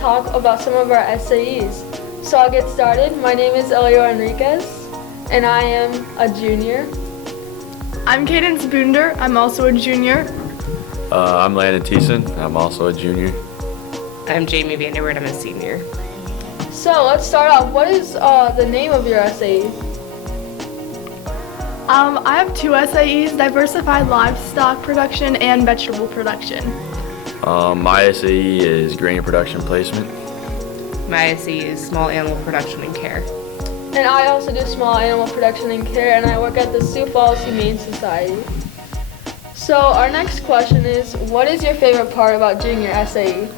talk about some of our SAEs. So I'll get started. My name is Elio Enriquez, and I am a junior. I'm Cadence Boonder. I'm also a junior. I'm Landon Thiessen. I'm also a junior. I'm Jamie Vanderwood. I'm a senior. So let's start off. What is the name of your SAE? I have two SAEs, diversified livestock production and vegetable production. My SAE is grain production placement. My SAE is small animal production and care. And I also do small animal production and care, and I work at the Sioux Falls Humane Society. So our next question is, what is your favorite part about doing your SAE?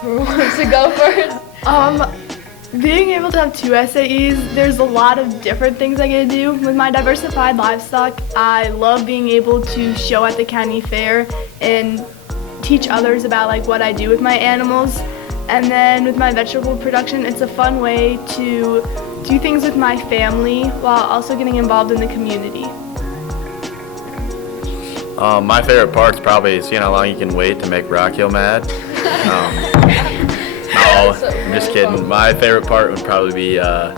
Who wants to go first? Being able to have two SAEs, there's a lot of different things I get to do. With my diversified livestock, I love being able to show at the county fair and teach others about like what I do with my animals. And then with my vegetable production, it's a fun way to do things with my family while also getting involved in the community. My favorite part's probably seeing how long you can wait to make Rock Hill mad. No, I'm just kidding. My favorite part would probably be I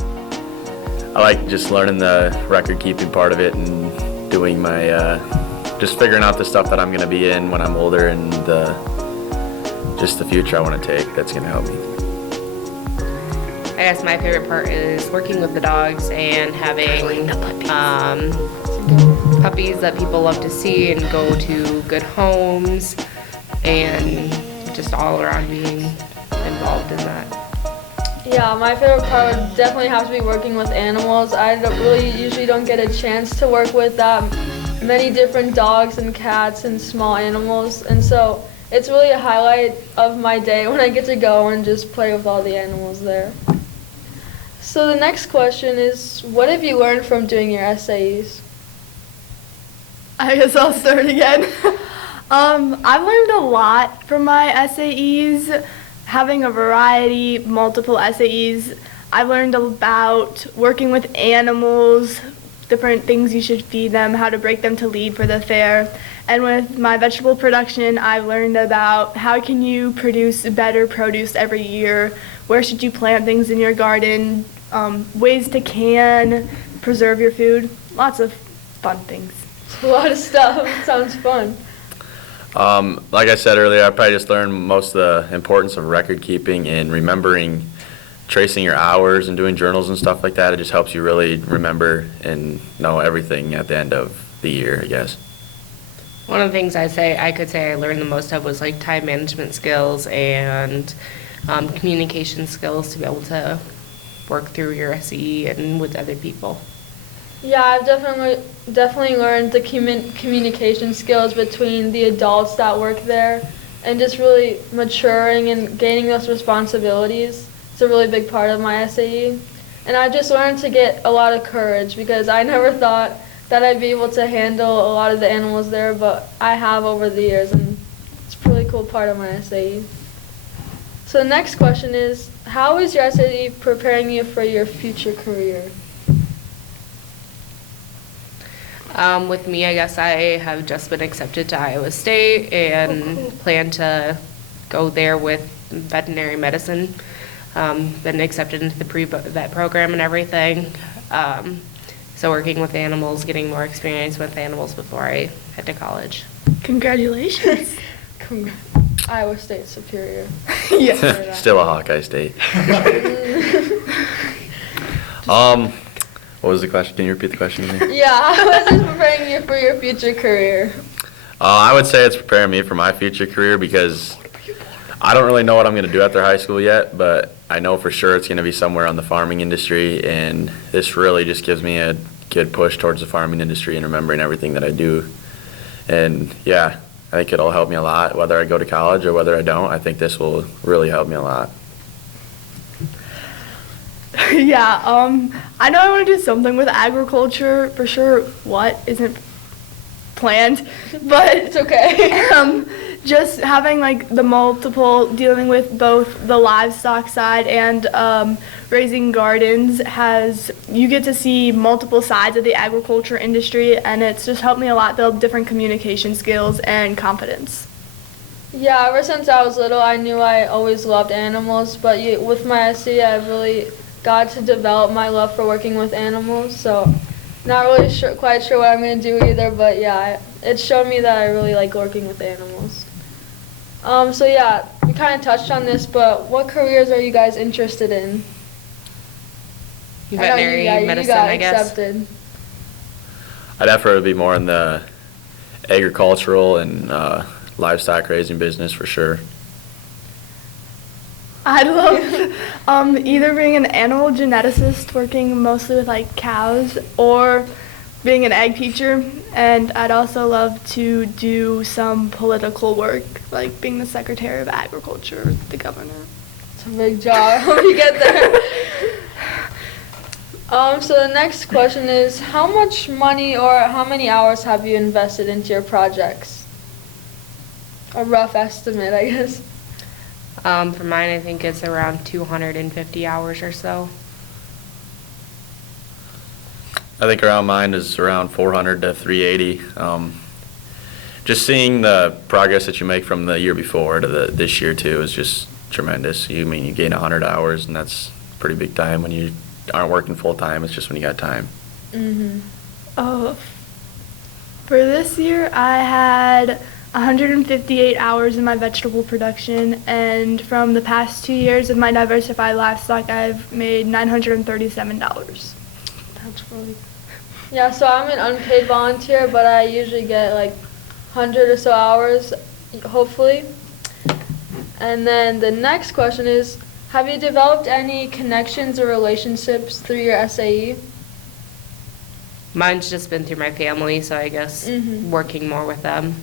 like just learning the record keeping part of it and doing my just figuring out the stuff that I'm going to be in when I'm older and just the future I want to take that's going to help me. I guess my favorite part is working with the dogs and having puppies that people love to see and go to good homes and just all around being involved in that. Yeah, my favorite part would definitely have to be working with animals. I usually don't get a chance to work with many different dogs and cats and small animals, and so it's really a highlight of my day when I get to go and just play with all the animals there. So the next question is, what have you learned from doing your SAEs? I guess I'll start again. I've learned a lot from my SAEs. Having a variety, multiple SAEs, I've learned about working with animals, different things you should feed them, how to break them to lead for the fair. And with my vegetable production, I've learned about how can you produce better produce every year, where should you plant things in your garden, ways to can, preserve your food, lots of fun things. A lot of stuff. It sounds fun. Like I said earlier, I probably just learned most of the importance of record keeping and remembering, tracing your hours and doing journals and stuff like that. It just helps you really remember and know everything at the end of the year, I guess. One of the things I could say I learned the most of was like time management skills and communication skills to be able to work through your SE and with other people. Yeah, I've definitely learned the communication skills between the adults that work there and just really maturing and gaining those responsibilities. It's a really big part of my SAE. And I just learned to get a lot of courage because I never thought that I'd be able to handle a lot of the animals there, but I have over the years, and it's a really cool part of my SAE. So the next question is, how is your SAE preparing you for your future career? With me, I guess I have just been accepted to Iowa State and plan to go there with veterinary medicine. Been accepted into the pre-vet program and everything. So working with animals, getting more experience with animals before I head to college. Congratulations. Iowa State Superior. Yeah. Still a Hawkeye State. What was the question? Can you repeat the question again? Yeah, how is this preparing you for your future career? I would say it's preparing me for my future career because I don't really know what I'm going to do after high school yet, but I know for sure it's going to be somewhere on the farming industry, and this really just gives me a good push towards the farming industry and remembering everything that I do. And yeah, I think it'll help me a lot, whether I go to college or whether I don't. I think this will really help me a lot. Yeah, I know I want to do something with agriculture, for sure what isn't planned, but It's okay. Just having like the multiple, dealing with both the livestock side and raising gardens you get to see multiple sides of the agriculture industry, and it's just helped me a lot build different communication skills and confidence. Yeah, ever since I was little, I knew I always loved animals, but with my SAE, I really got to develop my love for working with animals, so not really quite sure what I'm going to do either, but yeah, it showed me that I really like working with animals. So yeah, we kind of touched on this, but what careers are you guys interested in? Veterinary medicine, I guess. Accepted. I'd prefer be more in the agricultural and livestock raising business for sure. I'd love either being an animal geneticist, working mostly with like cows, or being an ag teacher. And I'd also love to do some political work, like being the Secretary of Agriculture, the governor. It's a big job. I hope you get there. So the next question is, how much money or how many hours have you invested into your projects? A rough estimate, I guess. For mine, I think it's around 250 hours or so. I think around mine is around 400 to 380. Just seeing the progress that you make from the year before to this year too is just tremendous. You gain 100 hours, and that's pretty big time when you aren't working full time. It's just when you got time. For this year, I had 158 hours in my vegetable production, and from the past 2 years of my diversified livestock, I've made $937. That's really. Yeah, so I'm an unpaid volunteer, but I usually get like 100 or so hours, hopefully. And then the next question is, have you developed any connections or relationships through your SAE? Mine's just been through my family, so I guess working more with them.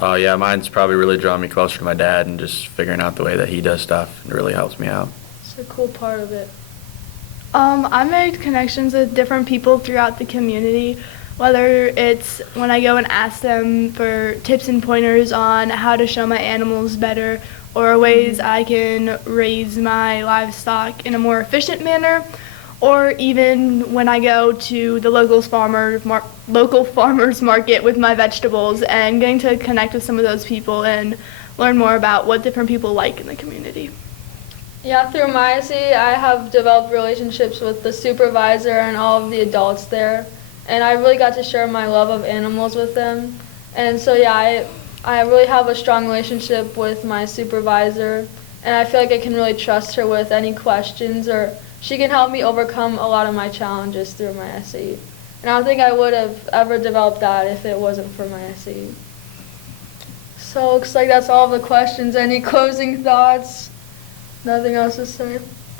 Yeah, mine's probably really drawn me closer to my dad and just figuring out the way that he does stuff. It really helps me out. It's a cool part of it. I made connections with different people throughout the community, whether it's when I go and ask them for tips and pointers on how to show my animals better, or ways I can raise my livestock in a more efficient manner, or even when I go to the local farmers market with my vegetables and getting to connect with some of those people and learn more about what different people like in the community. Yeah, through my SAE, I have developed relationships with the supervisor and all of the adults there, and I really got to share my love of animals with them. And so yeah, I really have a strong relationship with my supervisor, and I feel like I can really trust her with any questions, or she can help me overcome a lot of my challenges through my SAE. And I don't think I would have ever developed that if it wasn't for my SAE. So looks like that's all the questions. Any closing thoughts? Nothing else to say?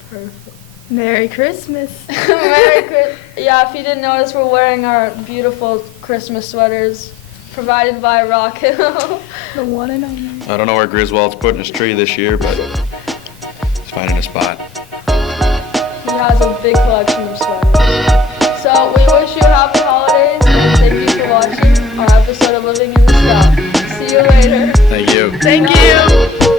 Perfect. Merry Christmas. Merry Christmas. Yeah, if you didn't notice, we're wearing our beautiful Christmas sweaters provided by Rocket. The one and only. I don't know where Griswold's putting his tree this year, but he's finding a spot. He has a big collection of sweaters. So we wish you happy holidays, and thank you for watching our episode of Living in the Stalk. See you later. Thank you. Thank you.